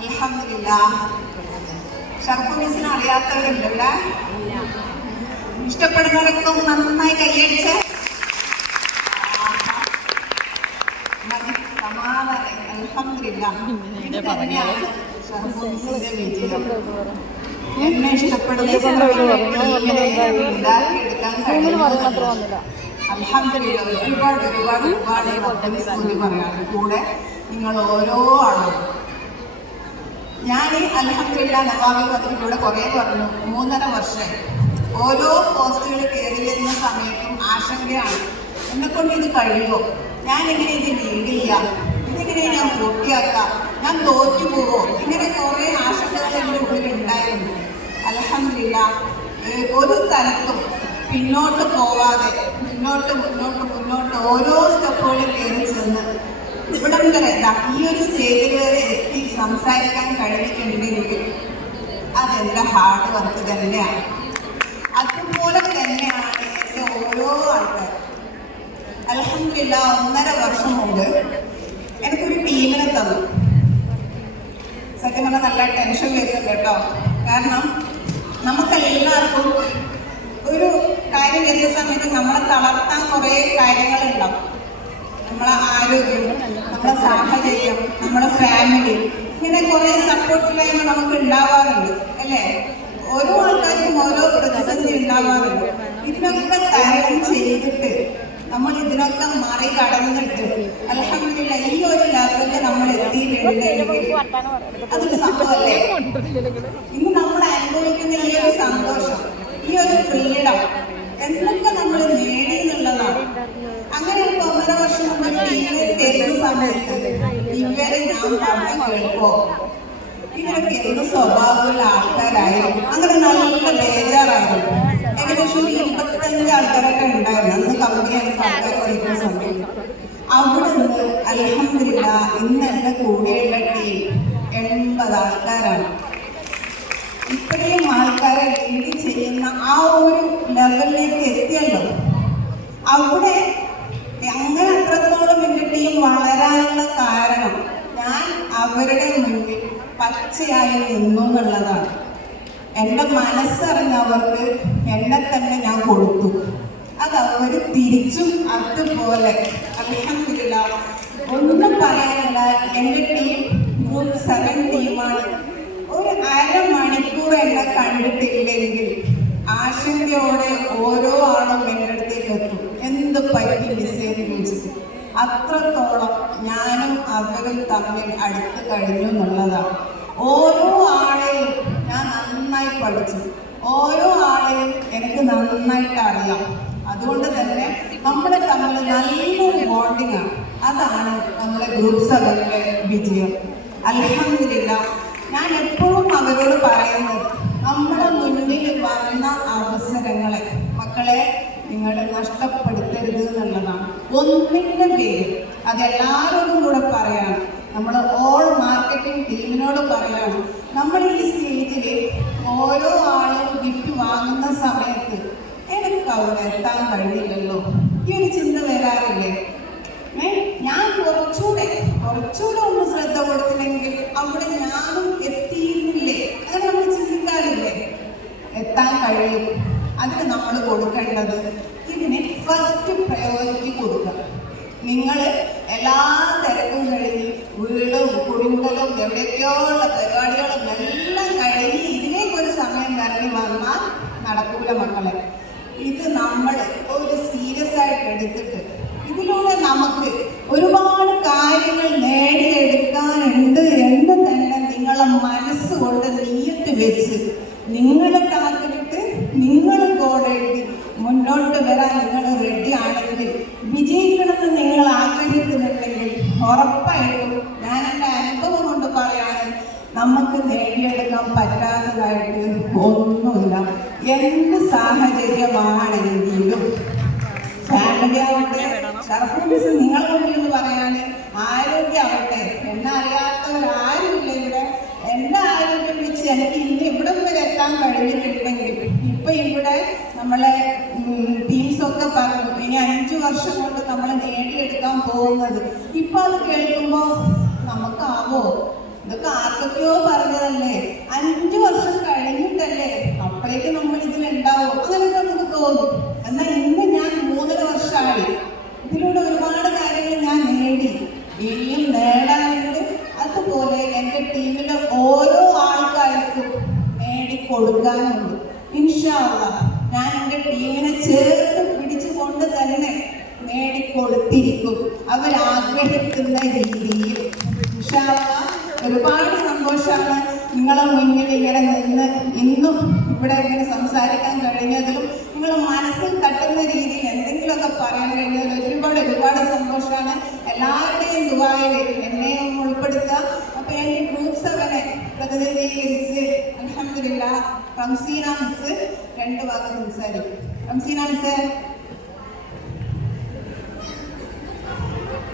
അൽഹംദുലില്ലാഹ്. ഷർഫു മിസ്സിനെ അറിയാത്തവരുണ്ട് ഇവിടെ? ഇഷ്ടപ്പെടുന്നവരൊക്കെ നന്നായി കൈയടിച്ച് സമാധാനം. അൽഹംദുലില്ലാഹ്. ഇത് തന്നെയാണ് ഷർഫു മിസ്സിന്റെ വിജയം. എന്നെ ഇഷ്ടപ്പെടുന്ന ഉണ്ടാക്കിയെടുക്കാൻ കഴിയുന്നത് അൽഹംദുലില്ലാഹ്. ഒരുപാട് ഒരുപാട് ഒരുപാട് സ്തുതി പറയാറ് കൂടെ നിങ്ങൾ ഓരോ ആളും. ഞാൻ അൽഹംദുലില്ലാഹ് നവാബിൽ പദ്ധതിയിലൂടെ കുറേ പറഞ്ഞു. 3.5 വർഷം ഓരോ പോസ്റ്റുകൾ കയറി വരുന്ന സമയത്തും ആശങ്കയാണ്, എന്നെക്കൊണ്ട് ഇത് കഴിയുമോ, ഞാനെങ്ങനെ ഇത് ലീഡ് ചെയ്യാം, ഇതെങ്ങനെ ഞാൻ പൂർത്തിയാക്കാം, ഞാൻ തോറ്റുപോകോ, ഇങ്ങനെ കുറേ ആശങ്കകൾ എൻ്റെ ഉള്ളിൽ ഉണ്ടായിരുന്നു. അൽഹംദുലില്ലാഹ് ഒരു സ്ഥലത്തും പിന്നോട്ട് പോവാതെ മുന്നോട്ട് മുന്നോട്ട് മുന്നോട്ട് ഓരോ സ്റ്റെപ്പുകളിൽ കയറി ചെന്ന് ഇവിടം വരെ ഈ ഒരു സ്റ്റേജിൽ വരെ എത്തി സംസാരിക്കാൻ കഴിഞ്ഞിട്ടുണ്ടെങ്കിൽ അതെൻ്റെ ഹാർഡ് വർക്ക് തന്നെയാണ്. അതുപോലെ തന്നെയാണ് എൻ്റെ ഓരോ ആൾക്കാരും. അൽഹംദുലില്ലാഹ് 1.5 വർഷം മുമ്പ് എനിക്കൊരു ടീമിനെ തന്നു. സത്യം പറഞ്ഞാൽ നല്ല ടെൻഷൻ വരുന്നുണ്ട് കേട്ടോ. കാരണം നമുക്കെല്ലാവർക്കും ഒരു കാര്യം വരുന്ന സമയത്ത് നമ്മളെ തളർത്താൻ കുറേ കാര്യങ്ങളുണ്ടാവും. നമ്മളെ ആരോഗ്യം, നമ്മളെ സാഹചര്യം, നമ്മുടെ ഫാമിലി, ഇങ്ങനെ കുറേ സപ്പോർട്ടില്ലായ്മ നമുക്ക് ഉണ്ടാവാറുണ്ട് അല്ലേ? ഓരോ ആൾക്കാർക്കും ഓരോ പ്രതിസന്ധി ഉണ്ടാവാറുണ്ട്. ഇതിനൊക്കെ തരണം ചെയ്തിട്ട് നമ്മൾ ഇതിനൊക്കെ മറികടന്നിട്ട് അൽഹംദുലില്ലാഹ് ഈ ഒരു ലെവലിൽ നമ്മൾ എത്തിയിട്ടുണ്ടെങ്കിൽ അതൊരു സംഭവമല്ലേ? ഇന്ന് നമ്മൾ അനുഭവിക്കുന്ന ഈ ഒരു സന്തോഷം, ഈ ഒരു ഫ്രീഡം എന്തൊക്കെ നമ്മൾ നേടി എന്നുള്ളതാണ്. അങ്ങനെ ഒരു 1.5 വർഷം മുമ്പ് ടീമിനെ തരുന്ന സമയത്ത് ഇവരെ ഞാൻ പറഞ്ഞു കേൾക്കോ, ഇവരൊക്കെ എന്ത് സ്വഭാവമുള്ള ആൾക്കാരായിരുന്നു. അങ്ങനെ നല്ല ബേജാറായിരുന്നു. ഏകദേശം 25 ആൾക്കാരൊക്കെ ഉണ്ടായിരുന്നു അന്ന് കമ്പനി ആൾക്കാർ പഠിക്കുന്ന സമയത്ത്. അവിടെ നിന്ന് അൽഹംദുലില്ലാഹ് ഇന്ന് എൻ്റെ കൂടെയുള്ള ടീം 80 ആൾക്കാരാണ്. ഇത്രയും ആൾക്കാരെ ലീഡ് ചെയ്യുന്ന ആ ഒരു ലെവലിലേക്ക് എത്തിയല്ലോ. അവിടെ അങ്ങനെ അത്രത്തോളം എൻ്റെ ടീം വളരാനുള്ള കാരണം ഞാൻ അവരുടെ മുന്നിൽ പച്ചയായി നിന്നു എന്നുള്ളതാണ്. എൻ്റെ മനസ്സറിഞ്ഞവർക്ക് എന്നെ തന്നെ ഞാൻ കൊടുത്തു. അത് അവർ തിരിച്ചും അതുപോലെ അൽഹംദുലില്ലാഹ്. ഒന്നും പറയാനില്ല, എൻ്റെ ടീം ഗ്രൂപ്പ് 7 ടീമാണ്. ഒരു 1/2 മണിക്കൂർ എന്നെ കണ്ടിട്ടില്ലെങ്കിൽ ആശങ്കയോടെ ഓരോ ആളും എൻ്റെ അടുത്തേക്ക് എത്തും, എന്ത് പറ്റി മിസ്സേന്ന് ചോദിച്ചിട്ട്. അത്രത്തോളം ഞാനും അവരും തമ്മിൽ അടുത്ത് കഴിഞ്ഞു എന്നുള്ളതാണ്. ഓരോ ആളെയും ഞാൻ നന്നായി പഠിച്ചു, ഓരോ ആളെയും എനിക്ക് നന്നായിട്ട് അറിയാം. അതുകൊണ്ട് തന്നെ നമ്മൾ തമ്മിൽ നല്ലൊരു ബോണ്ടിങ് ആണ്. അതാണ് നമ്മളെ ഗ്രൂപ്പ് 7ന്റെ വിജയം. അൽഹംദുലില്ലാഹ്. ഞാൻ എപ്പോഴും അവരോട് പറയുന്നത്, നമ്മുടെ മുന്നിൽ വന്ന അവസരങ്ങളെ മക്കളെ നിങ്ങൾ നഷ്ടപ്പെടുത്തരുത് എന്നുള്ളതാണ്. ഒന്നിൻ്റെ പേര് അതെല്ലാവരോടും കൂടെ പറയാണ്. നമ്മൾ ഓൾ മാർക്കറ്റിംഗ് ടീമിനോട് പറയാണ്, നമ്മൾ ഈ സ്റ്റേജിൽ ഓരോ ആളും ഗിഫ്റ്റ് വാങ്ങുന്ന സമയത്ത് എനിക്ക് അവിടെ എത്താൻ കഴിയില്ലല്ലോ, ഈ ഒരു ചിന്ത വരാറില്ലേ? ഞാൻ കുറച്ചുകൂടെ ഒന്ന് ശ്രദ്ധ കൊടുത്തില്ലെങ്കിൽ അവിടെ ഞാനും എത്തിയിരുന്നില്ലേ? അങ്ങനെ നമ്മൾ ചിന്തിക്കാറില്ലേ? എത്താൻ കഴിയും. അതിന് നമ്മൾ കൊടുക്കേണ്ടത് ഇതിന് ഫസ്റ്റ് പ്രയോറിറ്റി കൊടുക്കുക. നിങ്ങൾ എല്ലാ തിരക്കും കഴിഞ്ഞ് വീടും കുടുംബവും എവിടെയൊക്കെയോ ഉള്ള പരിപാടികളും എല്ലാം കഴിഞ്ഞ് ഇതിലേക്കൊരു സമയം ഇറങ്ങി വന്നാൽ നടക്കൂല മക്കളെ. ഇത് നമ്മൾ ഒരു സീരിയസ് ആയിട്ട് എടുത്തിട്ട് ഇതിലൂടെ നമുക്ക് ഒരുപാട് കാര്യങ്ങൾ നേടിയെടുക്കാനുണ്ട് എന്ന് തന്നെ നിങ്ങളെ മനസ്സുകൊണ്ട് നിയത്ത് വെച്ച് നിങ്ങളെ ടാർഗറ്റ് നിങ്ങൾ ഗോളെഴുതി മുന്നോട്ട് വരാൻ നിങ്ങൾ റെഡി ആണെങ്കിൽ, വിജയിക്കണമെന്ന് നിങ്ങൾ ആഗ്രഹിക്കുന്നുണ്ടെങ്കിൽ ഉറപ്പായിട്ടും ഞാൻ എൻ്റെ അനുഭവം കൊണ്ട് പറയാണ്, നമുക്ക് നേടിയെടുക്കാൻ പറ്റാത്തതായിട്ട് ഒന്നുമില്ല. എന്ത് സാഹചര്യമാണെങ്കിലും ഫാമിലി ആവട്ടെ, ഷർഫുമിസ് നിങ്ങളെ മുന്നിൽ എന്ന് പറയാൻ ആരോഗ്യമാവട്ടെ, എന്നെ അറിയാത്തവരാരുമില്ല ഇവിടെ. എൻ്റെ ആരോഗ്യം വെച്ച് എനിക്ക് ഇന്ന് ഇവിടം വരെ എത്താൻ കഴിഞ്ഞിട്ടുണ്ടെങ്കിൽ ഇപ്പം ഇവിടെ നമ്മളെ ടീംസൊക്കെ പറഞ്ഞു ഇനി 5 വർഷം കൊണ്ട് നമ്മൾ നേടിയെടുക്കാൻ പോകുന്നത്. ഇപ്പം അത് കേൾക്കുമ്പോൾ വാവോ ഇതൊക്കെ ആർക്കൊക്കെയോ പറഞ്ഞതല്ലേ, 5 വർഷം കഴിഞ്ഞിട്ടല്ലേ, അപ്പോഴേക്ക് നമ്മൾ ഇതിലുണ്ടാവും, അങ്ങനെയൊക്കെ നമുക്ക് തോന്നും. എന്നാൽ ഇന്ന് ഞാൻ 3.5 വർഷമായി. ഇതിലൂടെ ഒരുപാട് കാര്യങ്ങൾ ഞാൻ നേടി, ഇനിയും നേടാനുണ്ട്. അതുപോലെ എൻ്റെ ടീമിലെ ഓരോ ആൾക്കാർക്കും നേടിക്കൊടുക്കാനുണ്ട്. ഇൻഷാ അല്ലാഹ് ഞാൻ എൻ്റെ ടീമിനെ ചേർത്ത് പിടിച്ചുകൊണ്ട് തന്നെ നേടിക്കൊടുത്തിരിക്കും, അവരാഗ്രഹിക്കുന്ന രീതിയിൽ. ഇൻഷാ അല്ലാഹ് ഒരുപാട് സന്തോഷമാണ് നിങ്ങളെ മുന്നിൽ ഇങ്ങനെ നിന്ന് ഇന്നും ഇവിടെ ഇങ്ങനെ സംസാരിക്കാൻ കഴിഞ്ഞതിലും നിങ്ങളെ മനസ്സിൽ തട്ടുന്ന രീതിയിൽ എന്തെങ്കിലുമൊക്കെ പറയാൻ കഴിഞ്ഞതിൽ ഒരുപാട് സന്തോഷമാണ്. എല്ലാവരുടെയും ദുആയിൽ എന്നെയും ഉൾപ്പെടുത്തുക. അപ്പോൾ എൻ്റെ ഗ്രൂപ്പ് 7 പ്രതിനിധീകരിച്ച് അൽഹംദുലില്ലാഹ് റംസീന മിസ് 2 വാക്ക് സംസാരിക്കും. റംസീന മിസ്.